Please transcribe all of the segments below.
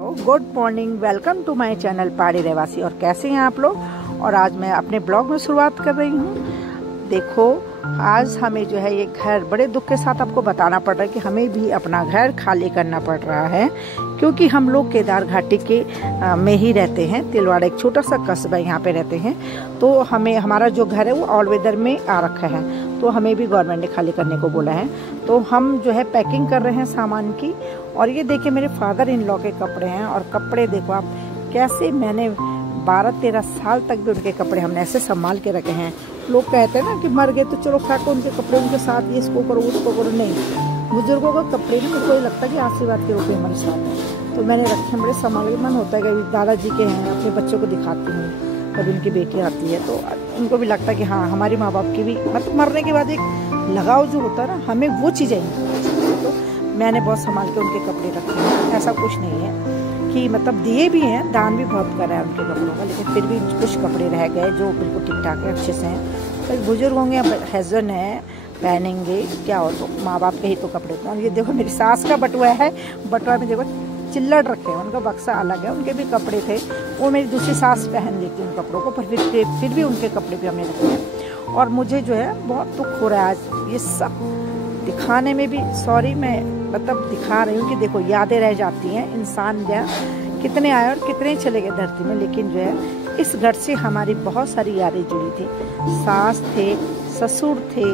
Good morning, welcome to my channel Pahadi Rahwasi. और कैसे हैं आप लोग। और आज मैं अपने ब्लॉग में शुरुआत कर रही हूँ। देखो, आज हमें जो है ये घर बड़े दुख के साथ आपको बताना पड़ रहा है कि हमें भी अपना घर खाली करना पड़ रहा है, क्योंकि हम लोग केदार घाटी के में ही रहते हैं। तिलवाड़ा एक छोटा सा कस्बा यहाँ पे रहते हैं। तो हमें हमारा जो घर है वो ऑल वेदर में आ रखा है, तो हमें भी गवर्नमेंट ने खाली करने को बोला है। तो हम जो है पैकिंग कर रहे हैं सामान की। और ये देखिए मेरे फादर इन लॉ के कपड़े हैं। और कपड़े देखो आप कैसे, मैंने 12-13 साल तक भी उनके कपड़े हमने ऐसे संभाल के रखे हैं। लोग कहते हैं ना कि मर गए तो चलो फेंको उनके कपड़े, उनके साथ ये इसको करो उसको करो। नहीं, बुजुर्गों का कपड़े में मुझको ये लगता है कि आशीर्वाद के रूप में हमारे साथ है। तो मैंने रखे हैं बड़े संभाल के। मन होता है कि दादाजी के हैं, अपने बच्चों को दिखाती हूँ। कभी उनकी बेटी आती है तो उनको भी लगता है कि हाँ हमारी माँ बाप की भी मतलब मरने के बाद एक लगाव जो होता है ना, हमें वो चीज़ें नहीं। तो मैंने बहुत संभाल के उनके कपड़े रखे हैं। ऐसा कुछ नहीं है कि मतलब दिए भी हैं, दान भी बहुत करा है उनके कपड़ों का, लेकिन फिर भी कुछ कपड़े रह गए जो बिल्कुल ठीक ठाक है, अच्छे से हैं। तो बुजुर्ग होंगे, हस्बैंड है, पहनेंगे क्या हो, तो माँ बाप के ही तो कपड़े होते हैं। ये देखो मेरी सास का बटुआ है, बटुआ में देखो चिल्लड़ रखे हैं, उनका बक्सा अलग है, उनके भी कपड़े थे, वो मेरी दूसरी सास पहन लेती उन कपड़ों को, पर फिर भी उनके कपड़े भी हमने रखे हैं। और मुझे जो है बहुत दुख हो रहा है आज ये सब दिखाने में भी। सॉरी, मैं मतलब दिखा रही हूँ कि देखो यादें रह जाती हैं। इंसान जो है कितने आए और कितने चले गए धरती में, लेकिन जो है इस घर से हमारी बहुत सारी यादें जुड़ी थी। सास थे, ससुर थे,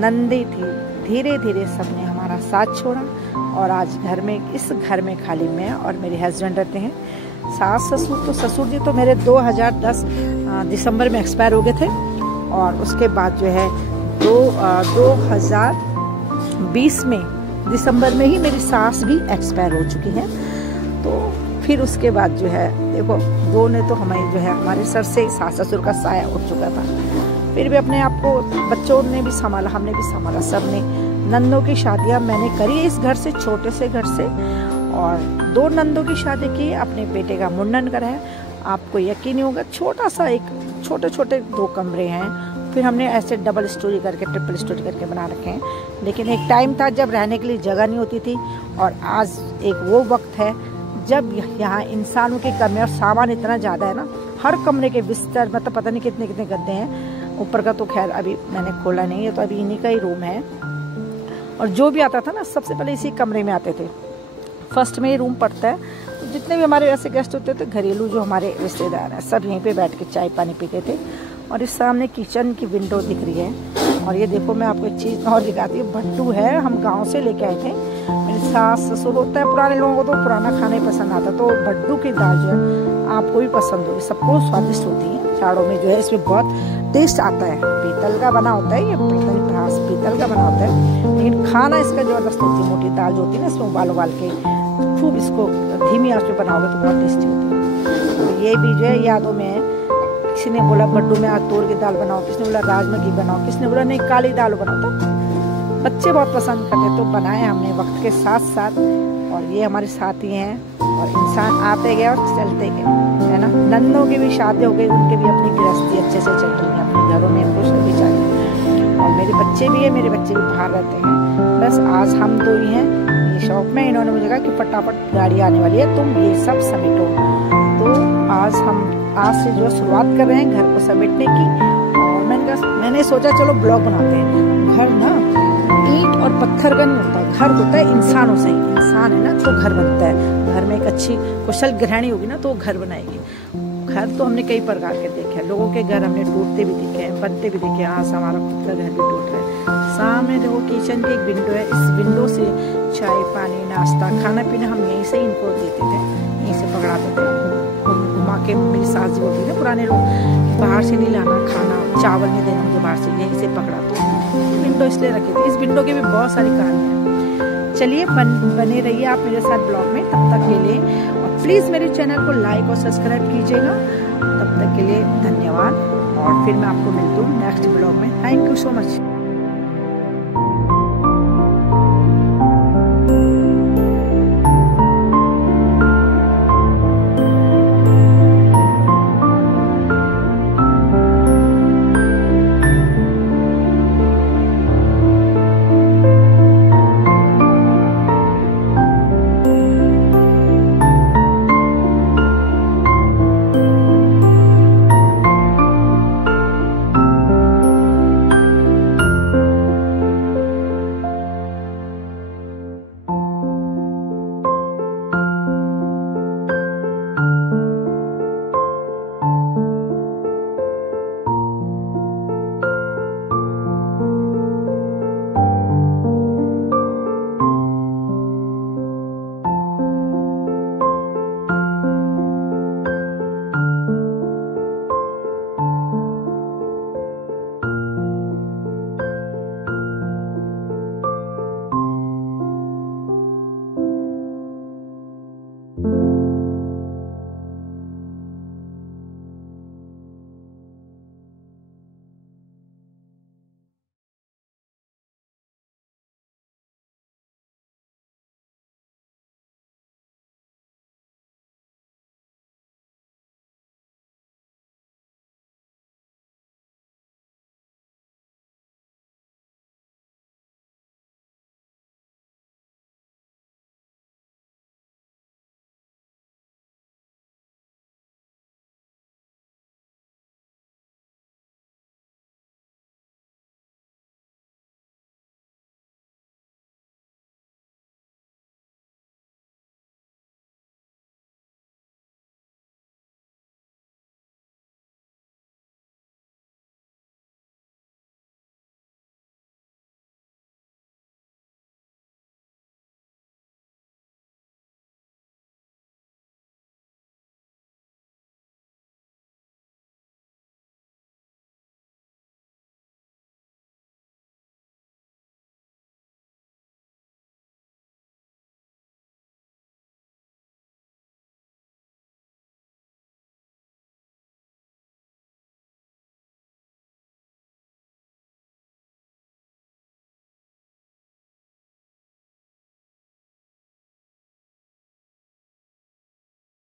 नंदी थी, धीरे धीरे सबने हमारा साथ छोड़ा। और आज घर में, इस घर में खाली मैं और मेरे हस्बैंड रहते हैं। सास ससुर तो, ससुर जी तो मेरे 2010 दिसंबर में एक्सपायर हो गए थे। और उसके बाद जो है 2020 में दिसंबर में ही मेरी सास भी एक्सपायर हो चुकी है। तो फिर उसके बाद जो है देखो, दो ने तो हमें जो है हमारे सर से सास ससुर का साया उठ चुका था। फिर भी अपने आप को बच्चों ने भी संभाला, हमने भी संभाला, सब ने। नंदों की शादियां मैंने करी इस घर से, छोटे से घर से। और 2 नंदों की शादी की, अपने बेटे का मुंडन कराया। आपको यकीन नहीं होगा, छोटा सा एक छोटे छोटे 2 कमरे हैं। फिर हमने ऐसे डबल स्टोरी करके, ट्रिपल स्टोरी करके बना रखे हैं। लेकिन एक टाइम था जब रहने के लिए जगह नहीं होती थी, और आज एक वो वक्त है जब यहाँ इंसानों की कमी और सामान इतना ज़्यादा है ना। हर कमरे के बिस्तर मतलब पता नहीं कितने कितने गद्दे हैं। ऊपर का तो खैर अभी मैंने खोला नहीं है, तो अभी इन्हीं का ही रूम है। और जो भी आता था ना सबसे पहले इसी कमरे में आते थे। फर्स्ट में ही रूम पड़ता है, तो जितने भी हमारे ऐसे गेस्ट होते थे घरेलू, जो हमारे रिश्तेदार हैं, सब यहीं पे बैठ के चाय पानी पीते थे। और इस सामने किचन की विंडो दिख रही है। और ये देखो मैं आपको एक चीज़ और दिखाती हूँ। भट्टू है, हम गांव से लेके आए थे। मेरे सास ससुर होता है, पुराने लोगों को तो पुराना खाना ही पसंद आता, तो भट्टू की दाल जो है आपको भी पसंद होगी, सबको स्वादिष्ट होती है। चारों में जो है इसमें बहुत टेस्ट आता है। पीतल का बना होता है, ये पीतल का बना होता है, लेकिन खाना इसका जबरदस्त होती है। मोटी दाल जो होती है ना, इसमें उबाल के खूब इसको धीमी आंच पे बनाओगे तो बहुत टेस्टी होती है। तो ये भी जो है यादों में है। किसी ने बोला बड्डू में आज तोड़ की दाल बनाओ, किसी ने बोला राजमा की बनाओ, किसी ने बोला नहीं काली दाल बनाओ। तो बच्चे बहुत पसंद करते, तो बनाए हमने वक्त के साथ साथ। और ये हमारे साथी हैं, और इंसान आते गए और चलते गए, है ना। नंदों की भी शादी हो गई, उनके भी अपनी गृहस्थी अच्छे से चल रही है, अपने घरों में खुश भी चाहिए। और मेरे बच्चे भी है, मेरे बच्चे भी बाहर रहते हैं। बस आज हम 2 ही हैं ये शॉप में। इन्होंने मुझे कहा कि फटाफट गाड़ी आने वाली है, तुम ये सब समेटो। तो आज से जो शुरुआत कर रहे हैं घर को समेटने की। और मैंने सोचा चलो ब्लॉग बनाते हैं। घर ना ईंट और पत्थर का नहीं होता है, घर होता है इंसानों से। इंसान है ना तो घर बनता है। घर में एक अच्छी कुशल गृहिणी होगी ना तो वो घर बनाएगी। घर तो हमने कई प्रकार के देखे हैं, लोगों के घर हमने टूटते भी देखे हैं, बनते भी देखे हैं। आज हमारा खुद का घर भी टूट रहा है। सामने देखो किचन की एक विंडो है, इस विंडो से चाय पानी नाश्ता खाना पीना हम यहीं से इनको देते थे, यहीं से पकड़ाते थे। घुमा के मेरी सास जी बोलती थी पुराने लोग, बाहर से नहीं लाना खाना, चावल नहीं देना मुझे बाहर से, यहीं से पकड़ा। तो विंडो इसलिए रखी थी। इस विंडो की भी बहुत सारी कहानियाँ। चलिए बने रहिए आप मेरे साथ ब्लॉग में तब तक के लिए। और प्लीज़ मेरे चैनल को लाइक और सब्सक्राइब कीजिएगा। तब तक के लिए धन्यवाद। और फिर मैं आपको मिलती हूँ नेक्स्ट ब्लॉग में। Thank you so much.